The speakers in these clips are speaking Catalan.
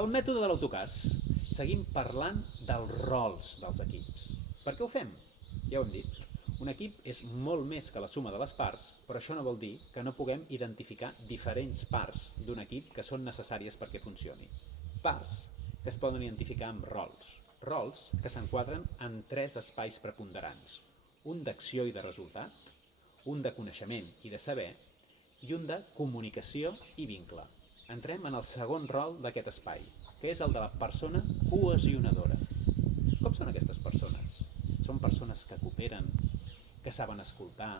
El mètode de l'autocàs. Seguim parlant dels rols dels equips. Per què ho fem? Ja ho hem dit. Un equip és molt més que la suma de les parts, però això no vol dir que no puguem identificar diferents parts d'un equip que són necessàries perquè funcioni. Parts que es poden identificar amb rols. Rols que s'enquadren en 3 espais preponderants. Un d'acció i de resultat, un de coneixement i de saber i un de comunicació i vincle. Entrem en el segon rol d'aquest espai, que és el de la persona cohesionadora. Com són aquestes persones? Són persones que cooperen, que saben escoltar,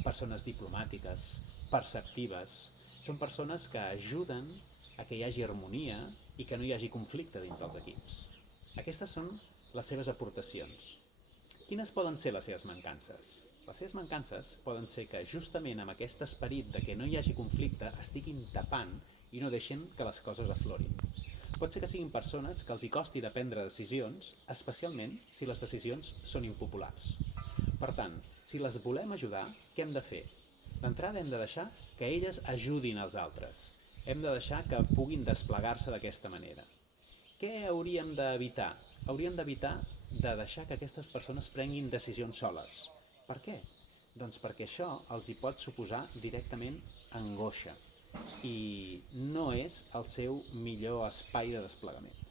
persones diplomàtiques, perceptives. Són persones que ajuden a que hi hagi harmonia i que no hi hagi conflicte dins dels equips. Aquestes són les seves aportacions. Quines poden ser les seves mancances? Les seves mancances poden ser que justament amb aquest esperit de que no hi hagi conflicte estiguin tapant i no deixen que les coses aflorin. Pot ser que siguin persones que els hi costi de prendre decisions, especialment si les decisions són impopulars. Per tant, si les volem ajudar, què hem de fer? D'entrada hem de deixar que elles ajudin els altres. Hem de deixar que puguin desplegar-se d'aquesta manera. Què hauríem d'evitar? Hauríem d'evitar de deixar que aquestes persones prenguin decisions soles. Per què? Doncs perquè això els hi pot suposar directament angoixa i no és el seu millor espai de desplegament.